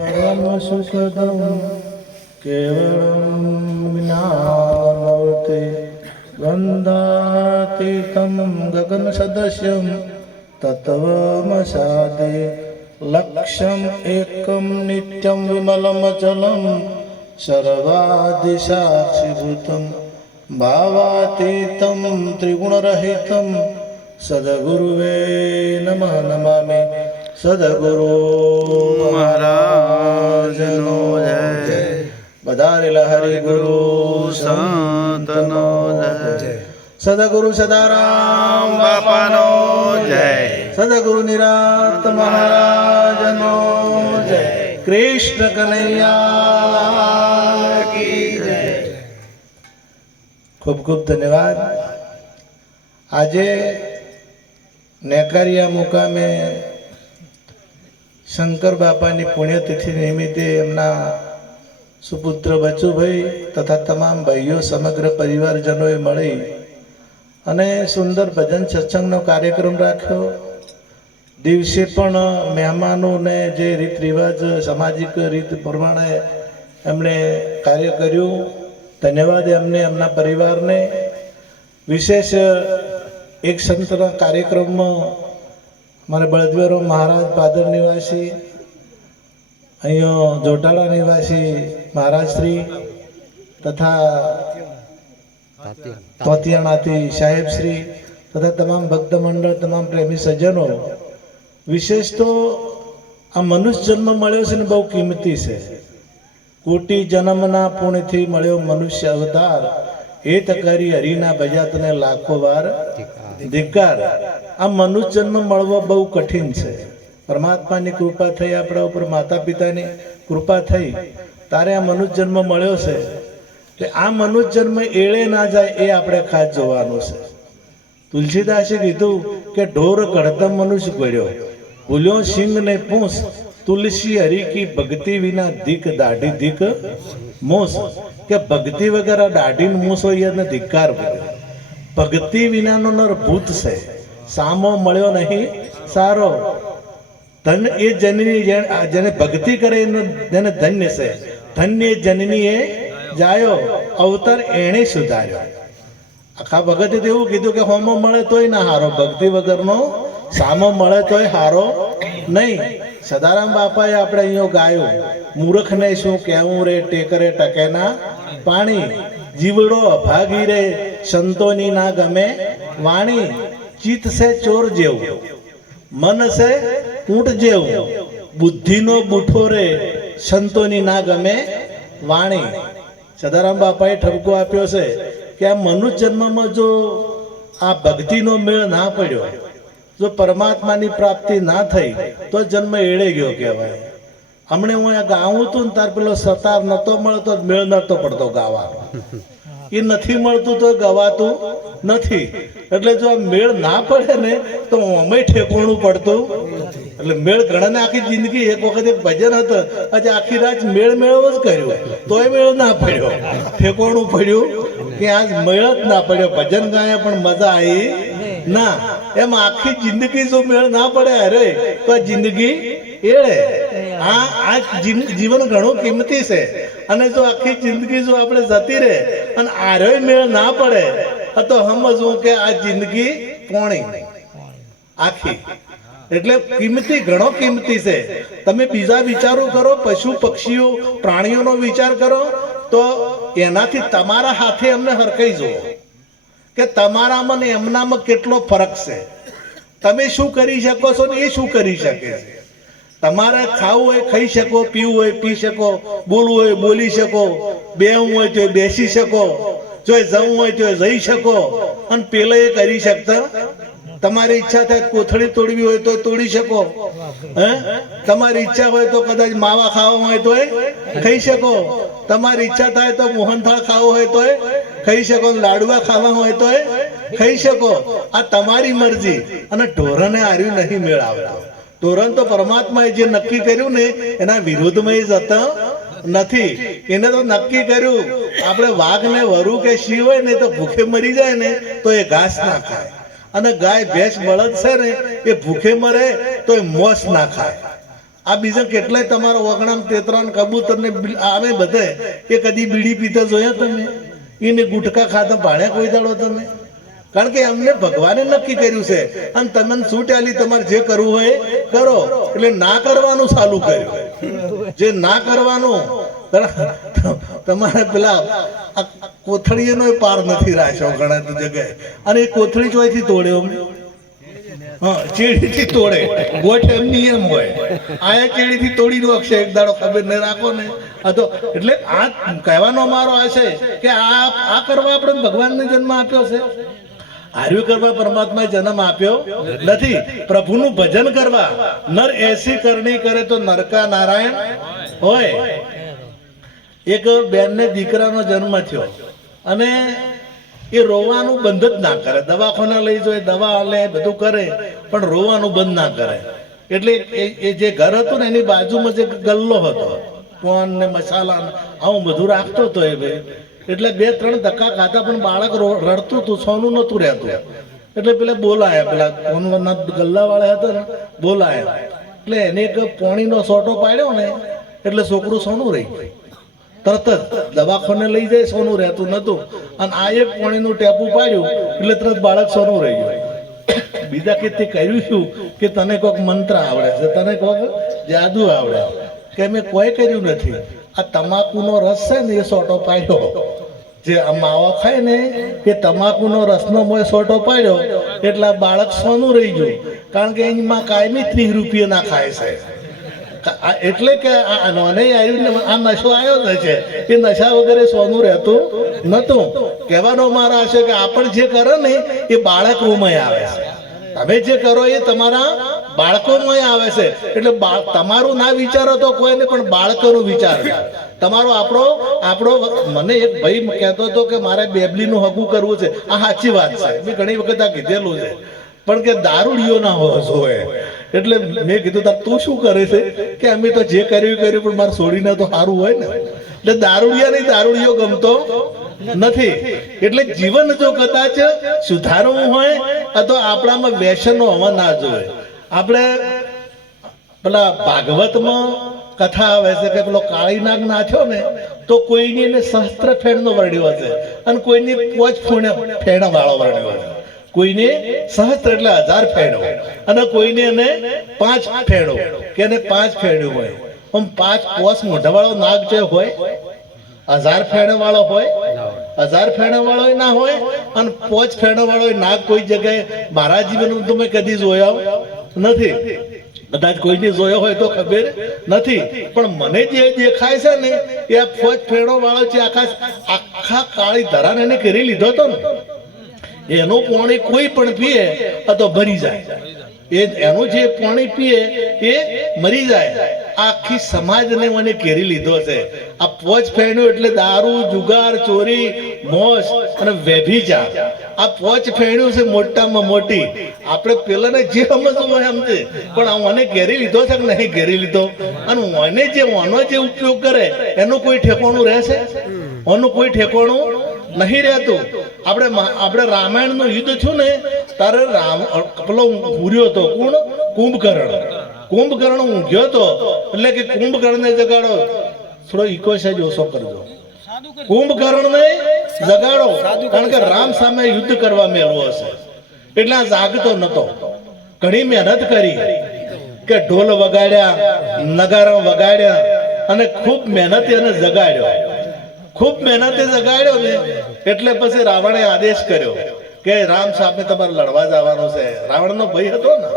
परम सुखदं केवलं ज्ञानमूर्ते वन्दातीतं गगनसदृशं तत्त्वमसादे लक्ष्यम् एकं नित्यं विमलमचलं सर्वादिसाक्षिभूतं भावातीतं त्रिगुणरहितं सद्गुरुवे नमः नमामि। सद्गुरु महाराजनो जय। बधारेला हरि गुरु संतनो जय। सद्गुरु सदाराम बापानो जय। सद्गुरु निरात महाराजनो जय। कृष्ण कन्हैया की जय। खूब खूब धन्यवाद। આજે નેકારિયા મુકામે શંકર બાપાની પુણ્યતિથિ નિમિત્તે એમના સુપુત્ર બચુભાઈ તથા તમામ ભાઈઓ સમગ્ર પરિવારજનોએ મળી અને સુંદર ભજન સત્સંગનો કાર્યક્રમ રાખ્યો। દિવસે પણ મહેમાનોને જે રીત રિવાજ સામાજિક રીત પ્રમાણે એમણે કાર્ય કર્યું। ધન્યવાદ એમને એમના પરિવારને। વિશેષ એક સંતના કાર્યક્રમમાં મારે બળદવેરો મહારાજ પાદર નિવાસી, અહીંયા જોટાળા નિવાસી મહારાજશ્રી તથા તોતિયાણાથી સાહેબશ્રી તથા તમામ ભક્ત મંડળ, તમામ પ્રેમી સજ્જનો, વિશેષ તો આ મનુષ્ય જન્મ મળ્યો છે ને બહુ કિંમતી છે। કોટી જન્મના પુણ્યથી મળ્યો મનુષ્ય અવતાર, એ તકારી હરિના ભજાતને લાખો વાર ધિક્કાર। આ મનુષ્ય જન્મ મળવો બહુ કઠિન છે। પરમાત્માની કૃપા થઈ, આપણા ઉપર માતા પિતાની કૃપા થઈ તારે આ મનુષ્ય જન્મ મળ્યો છે। એટલે આ મનુષ્ય જન્મ એળે ના જાય એ આપણે ખાસ જોવાનું છે। તુલસીદાસે કીધું કે ઢોર કડતમ મનુષ્ય ગળ્યો, ભૂલ્યો સિંહ ને પૂછ, तुलसी हरि की भक्ति विना दिक दाढ़ी दिक मोस। के भक्ति वगैरह दाढ़ी मूस हो ये धिक्कार भक्ति विना नो नर भूत से सामो मळ्यो नहीं सारो। धन ए जननी जने भक्ति करे जने धन्य से धन्य जननी ए जायो अवतार एणे सुधार्यो। आखा भगते तेवुं कीधुं के होमो मळे तोय ना हारो, भक्ति वगरनो सामो मळे तोय हारो नहीं। सदाराम बापाए આપણે અહીંયા ગાયો, મૂર્ખને શું કહેવું રે ટેકરે ટકેના પાણી, જીવડો અભાગી રે સંતોની ના ગમે વાણી। ચિત્ત સે ચોર જેવું, મન સે ઊંટ જેવું, બુદ્ધિનો બુઠો રે સંતોની ના ગમે વાણી। સદારામ બાપાએ ઠપકો આપ્યો છે કે આ મનુષ્ય જન્મમાં જો આ ભક્તિનો મેળ ના પડ્યો, जो परमात्मा की प्राप्ति ना थई तो जन्म एड़े गयो कहवाय। हमने हूँ गाऊँ तो तार पेलो सतार नतो मळतो, मेळ नतो पड़तो गावा, ये नथी मळतुं तो गवातुं नथी। એટલે જો મેળ ના પડે ને તો અમે ઠેકોણું પડતું। એટલે મેળ ઘણાને આખી જિંદગી એક વખત એક ભજન હતું, આજે આખી રાત મેળ મેળવ જ કર્યો તોય મેળ ના પડ્યો, ઠેકોણું પડ્યું કે આજ મેળ જ ના પડ્યો। ભજન ગાયા પણ મજા આવી ના, એમ આખી જિંદગી જો મેળ ના પડે અરે તો જિંદગી એળે। આ જીવન ઘણું કિંમતી છે અને જો આખી જિંદગી જો આપણે જતી રહે અને આરે મેળ ના પડે તો સમજવું કે આ જિંદગી પોણી આખી। એટલે કિંમતી ઘણો કિંમતી છે। તમે બીજા વિચારો કરો, પશુ પક્ષીઓ પ્રાણીઓનો વિચાર કરો તો એનાથી તમારા હાથે અમને હરખાઈ જુઓ કે તમારામાં ને એમનામાં કેટલો ફરક છે। તમે શું કરી શકો છો ને એ શું કરી શકે છે। તમારે ખાવું હોય ખાઈ શકો, પીવું હોય પી શકો, બોલવું હોય બોલી શકો, બેહવું હોય તો બેસી શકો, જો જવું હોય તો જઈ શકો અને પેલે એ કરી શકતા। તમારી ઈચ્છા થાય કોથળી તોડવી હોય તો તોડી શકો, હે તમારી ઈચ્છા હોય તો કદાચ માવા ખાવા હોય તો ખાઈ શકો, તમારી ઈચ્છા થાય તો મોહનથાળ ખાવું હોય તો ખાઈ શકો, લાડવા ખાવા હોય તો ખાઈ શકો। આ તમારી મરજી। અને ઢોરને આર્યું નહીં મેળ આવતો। ઢોરન તો પરમાત્માએ જે નક્કી કર્યું ને એના વિરુદ્ધમાં જતા નથી। એને તો નક્કી કર્યું આપણે વાઘ ને વરુ કે સિંહ હોય ને તો ભૂખે મરી જાય ને તો એ ઘાસ ના ખાય, અને ગાય ભેંસ બળદ છે ને એ ભૂખે મરે તો એ મોસ ના ખાય। આ બીજા કેટલાય તમારા વગણામ તેતરાન કબૂતર ને આવે બધે એ કદી બીડી પીતા જોયા તમે? એને ગુટકા ખાતા ભાણ્યા કોઈ દાડો તમે? કારણ કે અમને ભગવાને નક્કી કર્યું છે અને તમને છૂટ આલી, તમારે જે કરવું હોય કરો. એટલે ના કરવાનું ચાલુ કર્યું. જે ના કરવાનું તમારે પેલા કોથળીનો પાર નથી રાખ્યો ઘણા જગ્યાએ, અને એ કોથળી ચોથી તોડ્યો. હા, ચેડીથી તોડે, ગોઠ એમની એમ હોય. આયા ચેડીથી તોડી નો અક્ષય એક દાડો ખબર ન રાખો ને. આ તો એટલે આ કહેવાનો અમારો આ છે કે આ કરવા આપણે ભગવાનને જન્મ આપ્યો છે. આર્યું કરવા પરમાત્માએ જન્મ આપ્યો નથી. પ્રભુનું ભજન કરવા. નર એસી કરણી કરે તો નરકા નારાયણ હોય. એક બેનને દીકરાનો જન્મ થયો અને એ રોવાનું બંધ જ ના કરે. દવાખાને લઈ જાય, દવા લે, બધું કરે, પણ રોવાનું બંધ ના કરે. એટલે એ જે ઘર હતું ને એની બાજુમાં જે ગલ્લો હતો, કોન ને મસાલા આવું બધું રાખતો હતો એ ભાઈ. એટલે 2-3 ધક્કા ખાતા પણ બાળક રડતું હતું, સોનું નતું રહેતું. એટલે પેલા બોલાયા, પેલા કોનના ગલ્લા વાળા હતા ને, બોલાયા. એટલે એને એક પોણીનો સોટો પાડ્યો ને એટલે છોકરું સોનું રહી ગયું. તરત જ દવાખાને લઈ જાય, સોનું રહેતું નતું. અને આ એક પાણીનું ટેપું પાડ્યું એટલે તરત બાળક સોનું રહી ગયું. બીજા કે તે કર્યું શું કે તને કોઈક મંત્ર આવડે છે, તને કોઈક જાદુ આવડે કે મેં કોઈ કર્યું નથી. આ તમાકુનો રસ છે ને એ સોટો પાડ્યો. જે આ માવા ખાય ને એ તમાકુનો રસનો મોય સોટો પાડ્યો એટલે બાળક સોનું રહી ગયું. કારણ કે એમાં કાયમી 30 રૂપિયા ના ખાય છે. એટલે કે આ નશો આવ્યો છે, એ નશા વગેરે સોનું રહેતું નતું. કહેવાનો મારા છે કે આપણે જે કરો ને એ બાળક રૂમય આવે છે. તમે જે કરો એ તમારા બાળકોમાં આવે છે. એટલે તમારું ના વિચારો તો કોઈને, પણ બાળકોનું વિચાર તમારો. આપણો મને એક ભાઈ કહેતો હતો કે મારે બેબલીનું હગું કરવું છે. આ સાચી વાત છે, મેં ઘણી વખત આ કીધેલું છે. પણ કે દારૂડિયો ના હોય. એટલે મેં કીધું તું શું કરે છે? કે અમે તો જે કર્યું પણ મારે છોડીને તો સારું હોય ને. એટલે દારૂડિયો ગમતો નથી. એટલે જીવન જો કદાચ સુધારવું હોય તો આપણામાં વ્યસનો હોવા ના જોઈએ. આપણે પેલા ભાગવતમાં કથા આવે છે કે પેલો કાળી નાગ નાખ્યો ને તો કોઈની એને સહસ્ત્ર ફેણનો વર્ણ્યો હશે અને કોઈની 5 ફેણા વાળો વર્ણ્યો હશે. કોઈને સહસ્ત્ર એટલે 1000 ફેણો અને કોઈને એને 5 ફેણો કે એને 5 ફેણ્યું હોય. આમ 5 કોસ મોઢા વાળો નાગ જે હોય 1000 ફેણા વાળો હોય, 1000 ફેણા વાળો ના હોય અને 5 ફેણા વાળો નાગ કોઈ જગ્યાએ મારા જીવનમાં તો મેં કદી જોયા નથી. કદાચ કોઈને જોયો હોય તો ખબર નથી, પણ મને જે દેખાય છે ને એ 5 ફેણો વાળો છે. આખા કાળી ધરાને એને કરી લીધો હતો ને, એનું પાણી કોઈ પણ પીએ તો ભરી જાય. એનું જે પાણી પીએ એ મરી જાય. આખી સમાજને મને ઘેરી લીધો છે. આ 5 ફેણ્યું એટલે દારૂ, જુગાર, ચોરી, મોસ અને વ્યભિચાર. આ 5 ફેણ્યું છે મોટામાં મોટી. આપણે પેલાને જે સમજવું હોય સમજે, પણ મને ઘેરી લીધો છે કે નહીં ઘેરી લીધો. અને મને ઓનો જે ઉપયોગ કરે એનું કોઈ ઠેકાણું રહેશે? ઓનું કોઈ ઠેકાણું નહીં રહેતું. આપણે રામાયણ નું યુદ્ધ થયું ને તારે પેલો પૂર્યો હતો કોણ? કુંભકર્ણ ઊંઘ્યો હતો. એટલે કે કુંભકર્ણ ને જગાડો. થોડો ઇકો સાઈજ ઓછો કરજો. કુંભકર્ણ ને જગાડો, કારણ કે રામ સામે યુદ્ધ કરવા મેળવો હશે. એટલે આ જાગતો નતો. ઘણી મહેનત કરી કે ઢોલ વગાડ્યા, નગારા વગાડ્યા અને ખૂબ મહેનતે એને જગાડ્યો. ખૂબ મહેનતે જગાડ્યો ને એટલે પછી રાવણે આદેશ કર્યો કે રામ સામે તમારે લડવા જવાનું છે. રાવણનો ભય હતો ને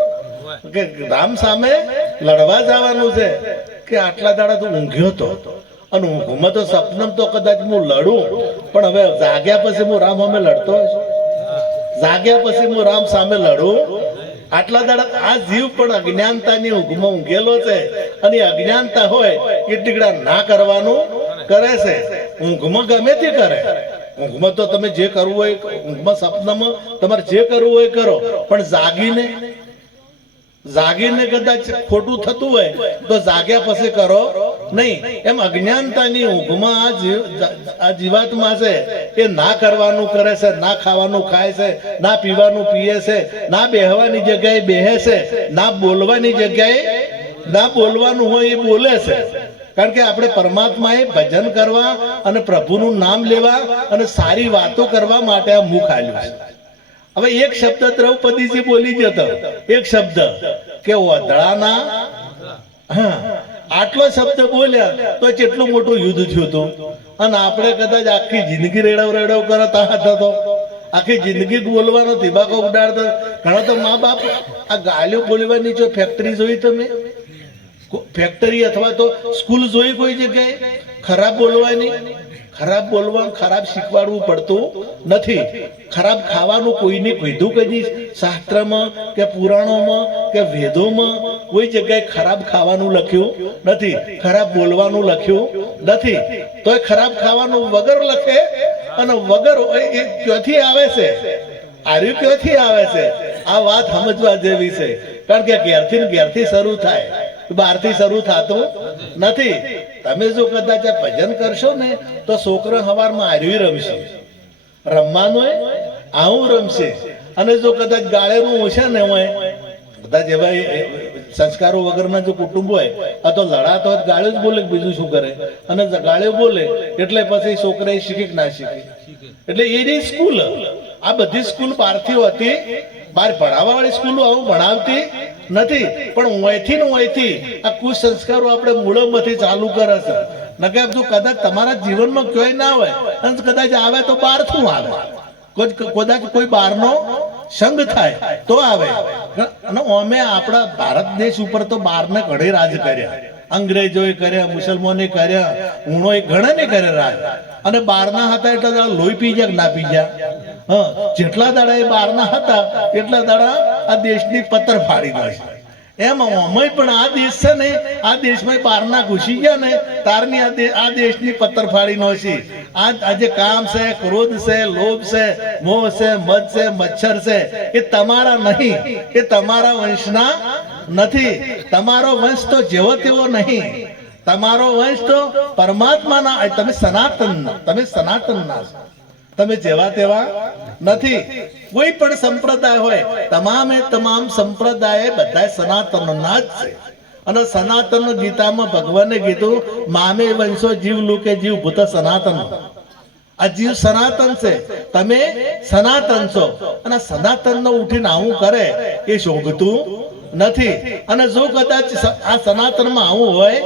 કે રામ સામે લડવા જવાનું છે. કે આટલા દાડા તો ઊંઘ્યો હતો અને ઊંઘમાં તો સપનમ તો કદાચ હું લડું, પણ હવે જાગ્યા પછી હું રામ સામે લડતો હશે. જાગ્યા પછી હું રામ સામે લડું. આટલા દાડા આ જીવ પણ અજ્ઞાનતાની ઊંઘમાં ઊંઘેલો છે અને અજ્ઞાનતા હોય એ ટીકડા ના કરવાનું કરે છે. ઊંઘમાં ગમે તે કરે. ઊંઘમાં તો તમે જે કરવું હોય, ઊંઘમાં સપનામાં તમારે જે કરવું હોય કરો, પણ જાગીને કદાચ ખોટું થતું હોય તો જાગ્યા પછી કરો નહીં. એમ અજ્ઞાનતાની ઊંઘમાં આ જીવાત્મા છે એ ના કરવાનું કરે છે, ના ખાવાનું ખાય છે, ના પીવાનું પીએ છે, ના બેહવાની જગ્યાએ બેહે છે, ના બોલવાની જગ્યાએ ના બોલવાનું હોય એ બોલે છે, કારણ કે આપણે પરમાત્માએ ભજન કરવા અને પ્રભુનું નામ લેવા અને સારી વાતો કરવા માટે આ મુખ આલ્યું છે. હવે એક શબ્દ દ્રૌપદીજી બોલી જતો, એક શબ્દ કે ઓધળાના, હા, આટલો શબ્દ બોલ્યા તો કેટલું મોટું યુદ્ધ થયું હતું. અને આપણે કદાચ આખી જિંદગી રેડવ રેડવ કરતા હતા, તો આખી જિંદગી બોલવાનો ધીબાકો ઉડાડતા. ઘણા તો મા બાપ આ ગાલીઓ બોલવાની જો ફેક્ટરી જોઈ, તમે ફેક્ટરી અથવા તો સ્કૂલ જોઈ કોઈ જગ્યાએ ખરાબ બોલવાની? ખરાબ બોલવાનું, ખરાબ શીખવાડવું પડતું નથી. ખરાબ ખાવાનું કોઈને કીધું કદી શાસ્ત્રમાં કે પુરાણોમાં કે વેદોમાં કોઈ જગ્યાએ ખરાબ ખાવાનું લખ્યું નથી, ખરાબ બોલવાનું લખ્યું નથી. તો એ ખરાબ ખાવાનું વગર લખે, અને વગર એ ક્યાંથી આવે છે? આર્યું ક્યાંથી આવે છે? આ વાત સમજવા જેવી છે, કારણ કે ઘેરથી ને ઘેરથી શરૂ થાય, બહારથી શરૂ થતું નથી. તમે જો કદાચ આ ભજન કરશો ને તો છોકરો સવારમાં આર્યું રમશે, રમવાનું આવું રમશે. અને જો કદાચ ગાળેનું હશે ને, હોય કદાચ એવા સંસ્કારો વગરના જો કુટુંબ હોય, આ તો લડાતો હોય ગાળ્યો જ બોલે, બીજું શું કરે? અને ગાળ્યો બોલે એટલે પછી છોકરા શીખે કે ના શીખે? એટલે એની સ્કૂલ, આ બધી સ્કૂલ બહારથી હોતી, બહાર ભણાવવા વાળી સ્કૂલો આવું ભણાવતી નથી. પણ ઓયથી ને ઓયથી આ કુસંસ્કારો આપણે મૂળમાંથી ચાલુ કરે છે. નકે તું કદાચ તમારા જીવનમાં ક્યાંય ના હોય, અને કદાચ આવે તો બહારથી આવે, કદાચ કોઈ બહારનો સંગ થાય તો આવે. અને અમે આપણા ભારત દેશ ઉપર તો બહારને ઘણે રાજ કર્યા, અંગ્રેજોએ કર્યા, મુસલમાને કર્યા, ઊણોએ ઘણાને કર્યા રાજ. અને બહારના હતા એટલા દાડા લોહી પી ગયા કે ના પી ગયા? હા, જેટલા દાડા એ બહારના હતા એટલા દાડા આ દેશની પત્તર ફાડી નાખી. એમ અમે પણ આ દેશ છે ને, આ દેશમાં બહારના ઘૂસી ગયા ને તારની આ દેશની પત્તર ફાડી નાખી. આજે કામ છે, ક્રોધ છે, લોભ છે, મોહ છે, મદ છે, મચ્છર છે, એ તમારા નહીં, એ તમારા વંશના નથી. તમારો વંશ તો જેવો તેવો નહીં, તમારો વંશ તો પરમાત્માના. તમે સનાતનના, તમે સનાતનના છો, તમે જેવા તેવા નથી. કોઈ પણ સંપ્રદાય હોય, તમામે તમામ સંપ્રદાય બધા સનાતનના જ છે. અને સનાતન ગીતામાં ભગવાને કીધું, મામે વંશો જીવ લુકે જીવ ભૂત સનાતન. આ જીવ સનાતન છે, તમે સનાતન છો. અને સનાતન નો ઉઠીને આવું કરે એ શોભતું નથી. અને જો કદાચ આ સનાતનમાં આવું હોય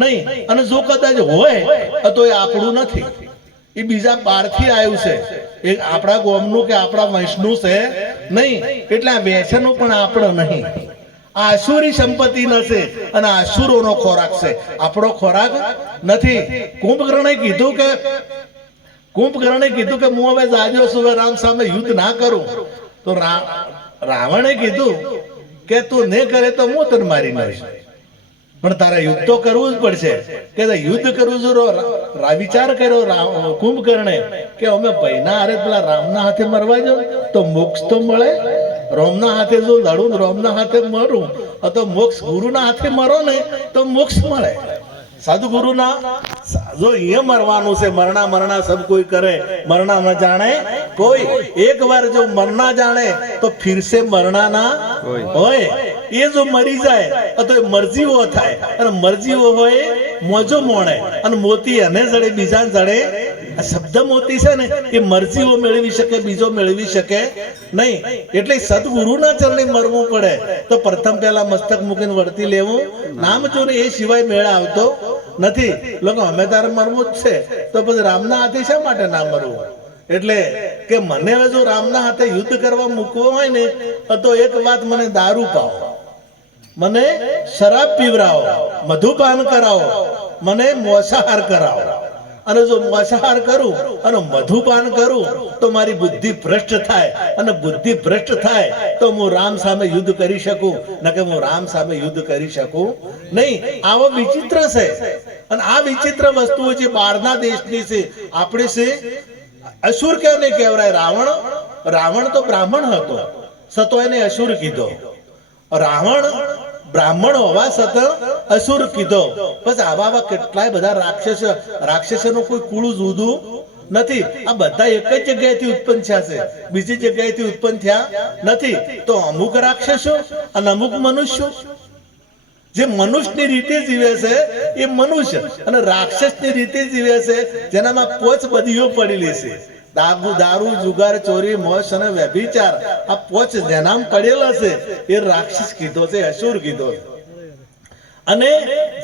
નહીં, અને જો કદાચ હોય તો એ આપણું નથી, એ બીજા બહારથી આવ્યું છે, એ આપણા ગોમનું કે આપણા વંશનું છે નહીં. એટલે આ વ્યસનો પણ આપણો નહીં, આ આસુરી સંપત્તિ નથી, અને આસુરોનો ખોરાક છે, આપણો ખોરાક નથી. કુંભકર્ણે કીધું કે હું હવે જાજો છું, રામ સામે યુદ્ધ ના કરું. તો રાવણે કીધું કે તું નહીં કરે તો હું તને મારી નાખીશ, પણ તારે યુદ્ધ તો કરવું જ પડશે. કે યુદ્ધ કરવું છું. વિચાર કર્યો કુંભકર્ણે કે અમે ભાઈના હારે પેલા રામના હાથે મરવા જાવ તો મોક્ષ તો મળે. રામના હાથે જો લડું, રામના હાથે મરું તો મોક્ષ, ગુરુના હાથે મરો ને તો મોક્ષ મળે. સદગુરુના જો એ મરવાનું છે, મરણા મરણા સબ કોઈ કરે, મરણા ન જાણે કોઈ. એક વાર જો મરના જાણે તો ફિર સે મરણા ના હોય. એ જો મરી જાય તો મરજીઓ થાય, અને મરજીઓ હોય મોજો મોણે, અને મોતી એને જડે બીજા જડે. શબ્દ મોતી છે ને, એ મરજીઓ મેળવી શકે, બીજો મેળવી શકે નહીં. એટલે સદગુરુના ચરણે મરવું પડે તો પ્રથમ પહેલા મસ્તક મૂકીને વર્તી લેવું. નામ જો ને એ સિવાય મેળ આવતો નથી. લોકો અમે તારે મરવું જ છે, તો પછી રામના હાથે શા માટે ના મરવું? એટલે કે મને હવે જો રામના હાથે યુદ્ધ કરવા મૂકવો હોય ને તો એક વાત, મને દારૂ પાવો, મને શરાબ પીવરાવો, મધુપાન કરાવો, મને મોસાહાર કરાવો. અને જો મોસાહાર કરું અને મધુપાન કરું તો મારી બુદ્ધિ ભ્રષ્ટ થાય, અને બુદ્ધિ ભ્રષ્ટ થાય તો હું રામ સામે યુદ્ધ કરી શકું, ન કે હું રામ સામે યુદ્ધ કરી શકું નહીં. આવો વિચિત્ર છે. અને આ વિચિત્ર વસ્તુઓ જે બહારના દેશની છે, આપણે છે. અસુર કેને કહેવાય? રાવણ તો બ્રાહ્મણ હતો, સતો એને અસુર કીધો. રાવણ બ્રાહ્મણ હોવા છતાં અસુર કીધો. બસ આવા કેટલાય બધા રાક્ષસોનો કોઈ કુળ જુદું નથી. આ બધા એક જ જગ્યાએથી ઉત્પન્ન થયા છે, બીજી જગ્યાએથી ઉત્પન્ન થયા નથી. તો અમુક રાક્ષસો અને અમુક મનુષ્યો, જે મનુષ્યની રીતે જીવે છે એ મનુષ્ય, અને રાક્ષસની રીતે જીવે છે જેનામાં પોચ બધીઓ પડેલી છે. દારૂ, જુગાર, ચોરી, મોશ અને વ્યભિચાર, આ પોચ જેનામાં પડેલા છે એ રાક્ષસ કીધો છે, અસુર કીધો છે. અને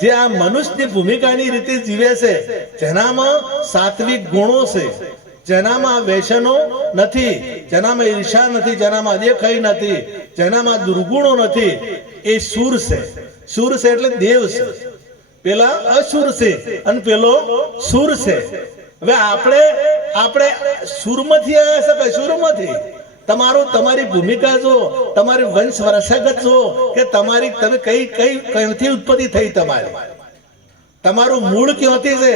જે આ મનુષ્યની ભૂમિકાની રીતે જીવે છે જેનામાં સાત્વિક ગુણો છે, જેનામાં વ્યસનો નથી, જેનામાં ઈર્ષા નથી, જેનામાં અદેખાઈ નથી, જેનામાં દુર્ગુણો નથી, એ સુર છે. સુર છે એટલે દેવ છે. પેલા અસુર છે અને પેલો સુર છે. હવે આપણે સુરમાંથી આવ્યા છે કે અસુરમાંથી? તમારી ભૂમિકા જો, તમારી વંશ વર્ષાગત જો, કે તમે કઈથી ઉત્પત્તિ થઈ, તમારું મૂળ ક્યાંથી છે?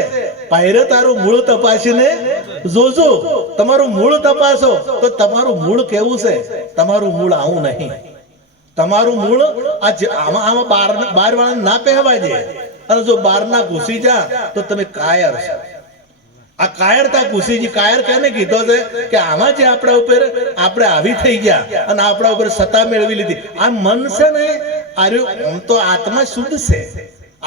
પહેરે તારું મૂળ તપાસીને જોજો. તમારું મૂળ તપાસો તો તમારું મૂળ કેવું છે. તમારું મૂળ આવું નહીં. તમારું મૂળ આમાં બાર વાળા ના પહેવા દે, અને જો બાર ના ઘૂસી જા તો તમે કાયર છો. આ કાયરતા ઘૂસી. કાયર કેને કીધો છે કે આમાં જે આપણા ઉપર આપણે આવી થઈ ગયા અને આપણા ઉપર સત્તા મેળવી લીધી. આ મન છે ને, આમ તો આત્મા શુદ્ધ છે.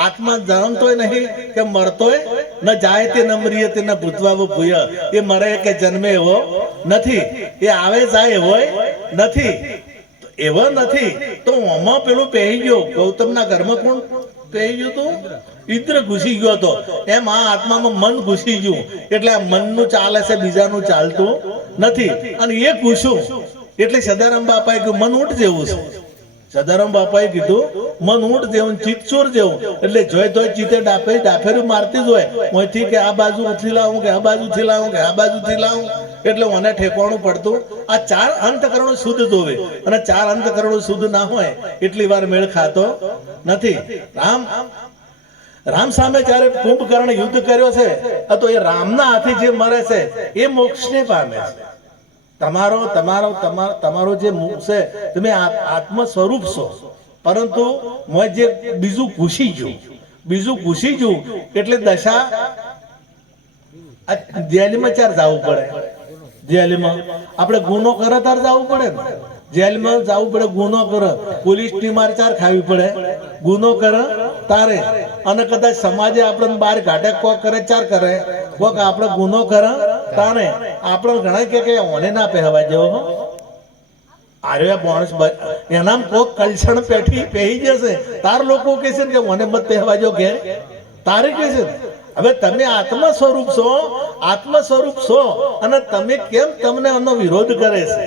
આત્મા જન્મતોય નહીં કે મરતોય ન જાય તે નમરીએ તે ન ભૂતવા ભૂય. એ મરે કે જન્મે એવો નથી, એ આવે જાય એવો નથી, એવો નથી. તો આમાં પેલું પહેરી ગયો, ગૌતમના ઘરમાં કોણ પહેરી ગયું હતું? ઇન્દ્ર ઘૂસી ગયો હતો. એમ આ આત્મામાં મન ઘૂસી ગયું, એટલે આ મનનું ચાલે છે, બીજાનું ચાલતું નથી. અને એ ઘૂસ્યું એટલે સદારામ બાપાએ કહ્યું મન ઊંટ જેવું છે. સદારામ બાપાએ કીધું મન ઊંટ જેવું, ચિત્તચોર જેવું. એટલે જોઈ તો ચિત્તે ડાફેરું મારતી જ હોય, મોંથી કે આ બાજુથી લાવું, કે આ બાજુથી લાવું, કે આ બાજુથી લાવું. એટલે મને ઠેકવાનું પડતું. આ ચાર અંતકરણો શુદ્ધ જોવે, અને ચાર અંતકરણો શુદ્ધ ના હોય એટલી વાર મેળ ખાતો નથી. રામ સામે જયારે કુંભકર્ણ યુદ્ધ કર્યો છે, તો એ રામના હાથે જે મરે છે એ મોક્ષને પામે છે. તમારો જે મોક્ષ છે, તમે આત્મ સ્વરૂપ છો, પરંતુ જે બીજું ઘૂસી ગયું એટલે દશા જેલમાં ચાર જવું પડે. જેલમાં આપણે ગુનો કરે તાર જવું પડે ને, જેલમાં જવું પડે. ગુનો કરે, પોલીસની માર ચાર ખાવી પડે. ગુનો કરે તારે, અને કદાચ સમાજે આપણે બહાર ઘાટે કોક કરે ચાર કરે, કોક આપણે ગુનો કરે તારે. આપણે ઘણા કે ઓને ના પહેવા જેવો આર્યા માણસ, એનામ કોક કલસણ પહેરી જશે તાર લોકો કે છે કે મને મત પહેવા જો કે તારે કે છે. હવે તમે આત્મ સ્વરૂપ છો, અને તમે કેમ તમને એનો વિરોધ કરે છે?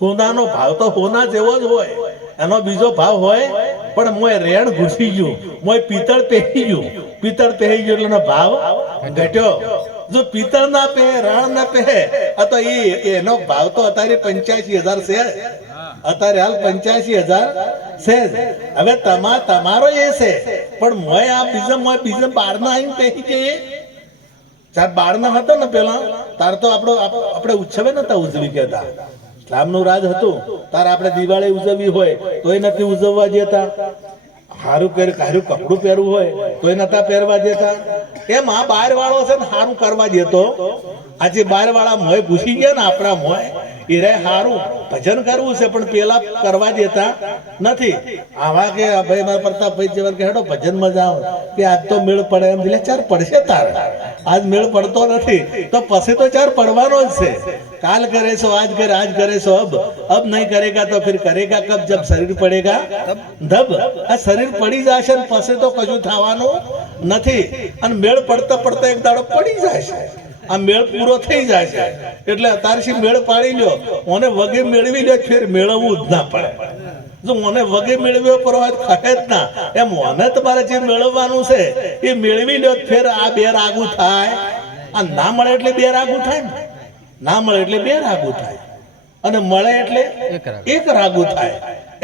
હોનાનો ભાવ તો હોના જેવો જ હોય, એનો બીજો ભાવ હોય. પણ મોય રેણ ઘૂસી ગયું, મોય પિત્તળ પહેરી ગયું એટલે ભાવ ઘટ્યો. જો પિત્તળ ના પહે, રણ ના પહે, તો એનો ભાવ તો અત્યારે 85,000 છે. અત્યારે હાલ 85,000 છે. હવે તમારો એ છે, પણ મોય આ બીજા 12 ના આવીને પહેરી જઈએ. ચાર 12 ના હતા ને પેલા, તાર તો આપણે ઉત્સવે નતા ઉજવી કેતા. રામનું રાજ હતું, તાર આપણે દિવાળી ઉજવવી હોય તોય નથી ઉજવવા દેતા. હારું કપડું પહેરવું હોય તોય નતા પહેરવા દેતા. એમ આ 12 વાળો છે ને હારું કરવા દેતો. આજે 12 વાળા મોય ઘૂસી ગયા ને આપણા મોય, એ રે હારું ભજન કરવું છે પણ પેલા કરવા દેતા નથી. આવા કે ભાઈ મારા પ્રતાપભાઈ જેવા કે હેડો ભજન મજા આવે, કે આજ તો મેળ પડે એમ એટલે ચાર પડશે તારે. આજ મેળ પડતો નથી તો પછી તો ચાર પડવાનો જ છે. કાલ કરે સો आज करे सो अब नहीं करेगा तो फिर करेगा कब, जब शरीर पड़ेगा तब. આ શરીર પડી જશે ને પછી તો કશું થવાનું નથી. અને મેળ પડતા એક દાડો પડી જાય છે. આ મેળ પૂરો થઈ જાય છે એટલે અત્યારથી મેળ પાડી લ્યો. મને વગે મેળવી લ્યો, ફેર મેળવવું જ ના પડે. જો મને વગે મેળવ્યો પરવા ખહે જ ના, એમ મને તમારે જે મેળવવાનું છે એ મેળવી લ્યો, ફેર આ બે રાગું થાય. આ ના મળે એટલે બે રાગું થાય ને, ના મળે એટલે બે રાગું થાય, અને મળે એટલે એક રાગું થાય.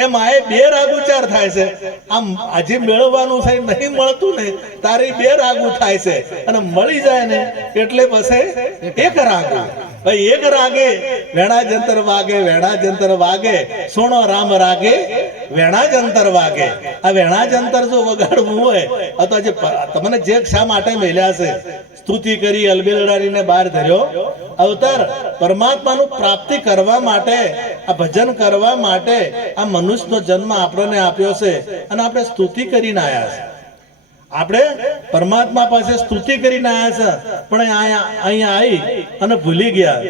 એમ આ બે રાગું ચાર થાય છે. આમ આજે મેળવવાનું છે નહીં મળતું ને તારે બે રાગું થાય છે, અને મળી જાય ને એટલે પછી એક રાગું. ભાઈ એક રાગે વેણા જંતર વાગે, સોનો રામ રાગે વેણા જંતર વાગે. આ વેણા જંતર જો વગાડવું હોય તો તમને જે શા માટે મેલ્યા છે, સ્તુતિ કરી અલબેલડારીને બહાર ધર્યો અવતાર પરમાત્માનું પ્રાપ્તિ કરવા માટે, આ ભજન કરવા માટે આ મનુષ્યનો જન્મ આપણને આપ્યો છે અને આપણે સ્તુતિ કરીને આવ્યા છે. આપણે પરમાત્મા પાસે સ્તુતિ કરીને આવ્યા છે, પણ અહીંયા આવી અને ભૂલી ગયા.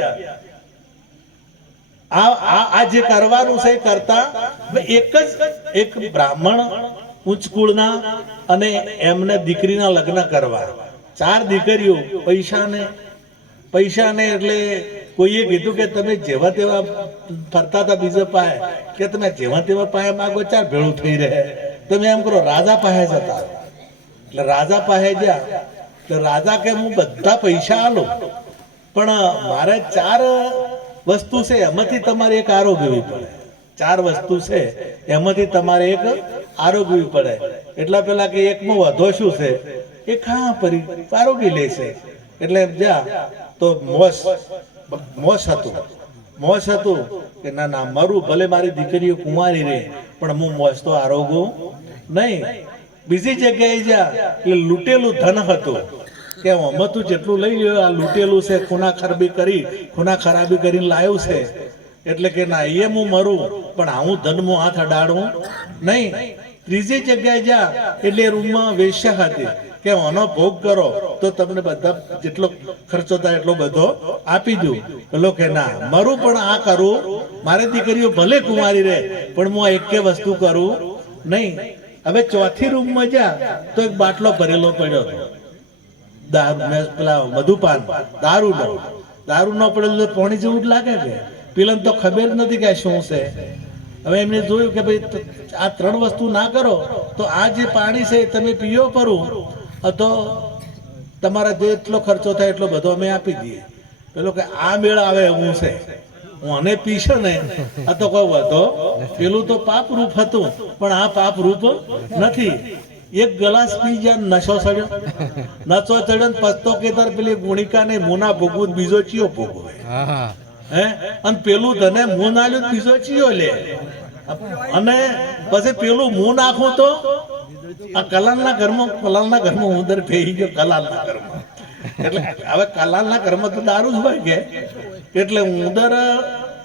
આ જે કરવાનું છે કરતા એક બ્રાહ્મણ ઉચ્ચ કુળના અને એમને દીકરીના લગ્ન કરવા. 4 દીકરીઓ, પૈસાને એટલે કોઈએ કીધું કે તમે જેવા તેવા ફરતા હતા બીજા પાસે, કે તમે જેવા તેવા પાસે માગો 4 ભેળું થઈ રહે. તમે એમ કરો રાજા પાસે જતા. એટલે રાજા પાસે ગયા. એટલે રાજા કે હું બધા પૈસા આલું, પણ મારે 4 વસ્તુ છે એમાંથી તમારે એક આરોગવી પડે. 4 વસ્તુ છે એમાંથી તમારે એક આરોગવી પડે. એટલા પેલા કે એકમાં વધો શું છે એ ખા પરી આરોગી લેશે. એટલે જા તો મોસ હતું કે ના મારું ભલે મારી દીકરીઓ કુંવારી રહે પણ હું મોસ તો આરોગું નહીં. બીજી જગ્યાએ જા એટલે લૂંટેલું ધન હતું કે તું જેટલું લઈ લ્યો આ લૂંટેલું છે, ખૂના ખરાબી કરીને લાવ્યું છે. એટલે કે ના એ હું મરું પણ આવું ધન હું હાથ અડાડું નહીં. ત્રીજી જગ્યાએ જા એટલે રૂમમાં વેશ્યા હતી કે આનો ભોગ કરો તો તમને બધા જેટલો ખર્ચો થાય એટલો બધો આપી દઉં. પેલો કે ના મરું પણ આ કરું, મારી દીકરીઓ ભલે કુંવારી રહે પણ હું આ એકે વસ્તુ કરું નહીં. હવે ચોથી રૂમમાં જા તો એક બાટલો ભરેલો પડ્યો હતો પેલા મધુપાન દારૂ ન પડેલું પાણી જેવું જ લાગે કે પેલા તો ખબર નથી કે શું છે. હવે એમને જોયું કે ભાઈ આ 3 વસ્તુ ના કરો તો આ જે પાણી છે તમે પીઓ પરું તો તમારા જેટલો ખર્ચો થાય એટલો બધો અમે આપી દઈએ. પેલો કે આ મેળ આવે એવું છે, હું આને પીશો ને આ તો કોઈ વધો. પેલું તો પાપ રૂપ હતું પણ આ પાપ રૂપ નથી. એક ગ્લાસ પી જાય નશો ચડ્યો પસ્તો કેતર પેલી ગુણિકા ને મુના ભોગવું બીજો ચિયો ભોગવે હે. અને પેલું તને મું નાલ્યું બીજો ચિયો લે. અને પછી પેલું મું નાખું તો આ કલાલના ઘરમાં ઉંદર ફેરી ગયો. કલાલના ઘરમાં એટલે હવે કલાલના ઘરમાં તો દારૂ જ હોય કે એટલે ઉંદર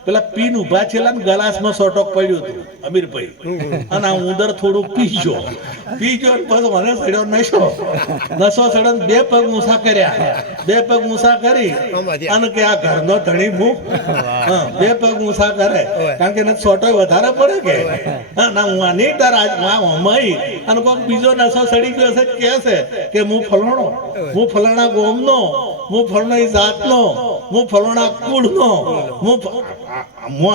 પેલા પીન ઉભા છેલા ને ગલાસમાં સોટોક પડ્યું હતું અમીરભાઈ. અને આ ઉંદર થોડું પીજો પછી મને સડ્યો નશો સડ્યો. 2 પગ ઊંસા કર્યા. 2 પગ ઊંસા કરી અને કે આ ઘરનો ધણી હું 2 પગ ઊંસા કરે કારણ કે સોટો વધારે પડે કે ના હું આની તારાઈ. અને કોઈક બીજો નશો સડી ગયો છે કે છે કે હું ફલાણા ગોમનો, હું ફલાણી જાતનો, હું ફલાણા કુળનો, હું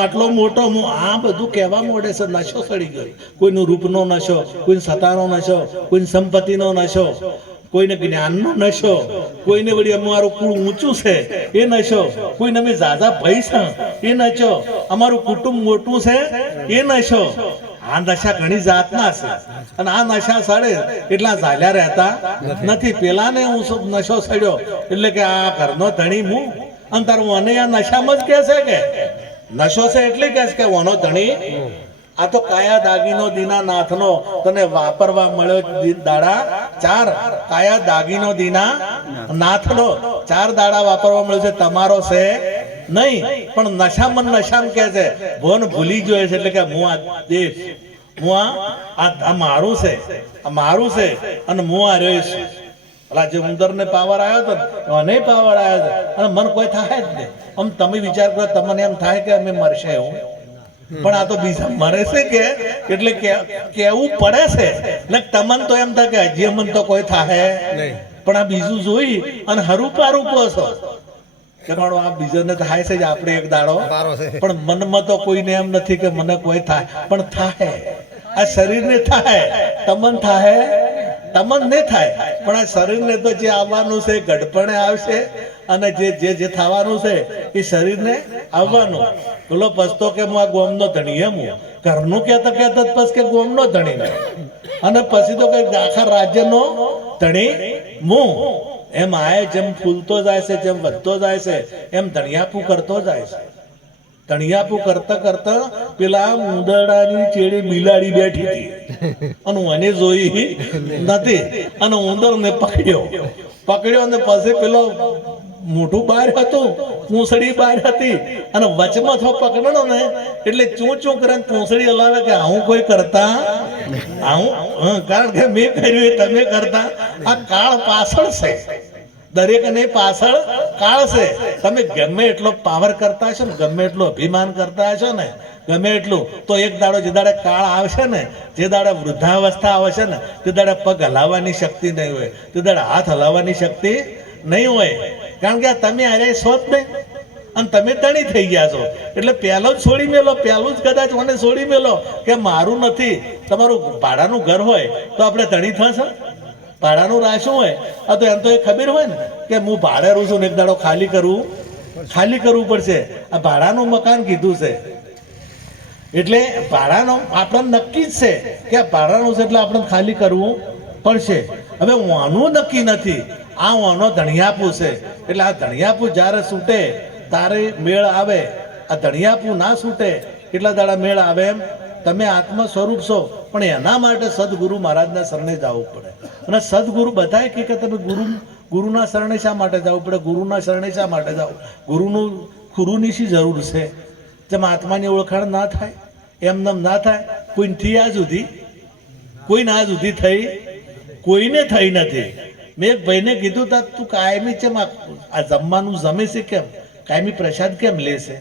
આટલો મોટો, હું આ બધું કહેવા મોડે છે. નશો સડી ગયો. કોઈનું રૂપનો નશો, કોઈને સત્તાનો નશો, કોઈને સંપત્તિનો નશો, કોઈને જ્ઞાનનો નશો, કોઈને વળી અમારું કુળ ઊંચું છે એ નશો, કોઈને અમે ઝાઝા પૈસા એ નશો, અમારું કુટુંબ મોટું છે એ નશો. આ નશા ઘણી જાતના છે અને આ નશા સડે એટલા ઝાલ્યા રહેતા નથી. પેલાને હું નશો સડ્યો એટલે કે આ ઘરનો ધણી હું. અને તારું મને આ નશામાં જ કે છે કે નશો છે એટલે કે ઓનો ધણી. આ તો કાયા દાગીનો દીના નાથનો તને વાપરવા મળ્યો દાડા 4. કાયા દાગીનો દીના નાથનો 4 દાડા વાપરવા મળ્યો છે, તમારો છે નહીં. પણ નશામાં કે છે ભોન ભૂલી ગયો છે. એટલે કે હું આ દેશ, હું આ મારું છે, આ મારું છે અને હું આ રહીશ. જે ઉંદર ને પાવર આવ્યો હતો મને પાવર આવ્યો છે અને મન કોઈ થાય જ નહીં. આમ તમે વિચાર કરો તમને એમ થાય કે અમે મરશે એવું, પણ આ તો બીજા મરે છે કે એટલે કેવું પડે છે. ને તમને તો એમ થાય કે હજી મન તો કોઈ થાય પણ આ બીજું જોઈ અને હરૂપો છો કે મારો આ બીજાને થાય છે જ આપણે એક દાડો. પણ મનમાં તો કોઈને એમ નથી કે મને કોઈ થાય, પણ થાય. આ શરીરને થાય, તમને થાય, તમને નહીં થાય પણ આ શરીરને તો જે આવવાનું છે ગઢપણે આવશે અને જે થવાનું છે એ શરીરને આવવાનું. પેલો પસ્તો કે હું આ ગોમનો ધણી એમ ઘરનું કહેતા પસ કે ગોમનો ધણી અને પછી તો કે આખા રાજ્યનો ધણી હું. એમ આય જેમ ફૂલતો જાય છે, જેમ વધતો જાય છે એમ ધણિયાપું કરતો જાય છે. ધણિયાપુ કરતા કરતા પેલા ઉંદરડાની ચેડી બિલાડી બેઠી હતી અને મને જોઈ નથી અને ઉંદરને પકડ્યો અને પછી પેલો મોઢું બહાર હતું, પૂંછડી બહાર હતી અને વચમાં થો પકડ્યો ને એટલે ચૂં કરે પૂંછડી હલાવે કે આવું કોઈ કરતા આવું, કારણ કે મેં કર્યું એ તમે કરતા. આ કાળ પાછળ છે, દરેકને પાછળ કાળ છે. તમે ગમે એટલો પાવર કરતા હશો ને, ગમે એટલો અભિમાન કરતા હશો ને, ગમે એટલું, તો એક દાડો જે દાડે કાળ આવશે ને, જે દાડે વૃદ્ધાવસ્થા આવશે ને, તે દાડે પગ હલાવવાની શક્તિ નહીં હોય, તે દાડે હાથ હલાવવાની શક્તિ નહીં હોય. કારણ કે આ તમે આરે છો જ નહીં અને તમે ધણી થઈ ગયા છો. એટલે પહેલો જ છોડી મેલો, પહેલું જ કદાચ મને છોડી મેલો કે મારું નથી. તમારું ભાડાનું ઘર હોય તો આપણે ધણી થશે, ભાડાનું રાશું હોય આ તો એમ તો એ ખબર હોય ને કે હું ભાડે રહું છું ને એક દાડો ખાલી કરવું પડશે. આ ભાડાનું મકાન કીધું છે એટલે ભાડાનો આપણને નક્કી જ છે કે આ ભાડાનું છે એટલે આપણે ખાલી કરવું પડશે. હવે ઓનું નક્કી નથી, આ ઓનો ધણિયાપુ છે. એટલે આ ધણિયાપુ જ્યારે છૂટે તારે મેળ આવે, આ ધણિયાપુ ના છૂટે એટલા દાડા મેળ આવે. એમ તમે આત્મ સ્વરૂપ છો, પણ એના માટે સદગુરુ મહારાજના શરણે જવું પડે. અને સદગુરુ બધાએ કે તમે ગુરુના શરણે શા માટે જવું પડે, ગુરુના શરણે શા માટે જાવ, ગુરુની શી જરૂર છે? જેમ આત્માની ઓળખાણ ના થાય એમનેમ ના થાય. કોઈથી આ સુધી થઈ, કોઈને થઈ નથી. મેં એક ભાઈને કીધું તા તું કાયમી ચેમ આ જમવાનું જમે છે, કેમ કાયમી પ્રસાદ કેમ લેશે?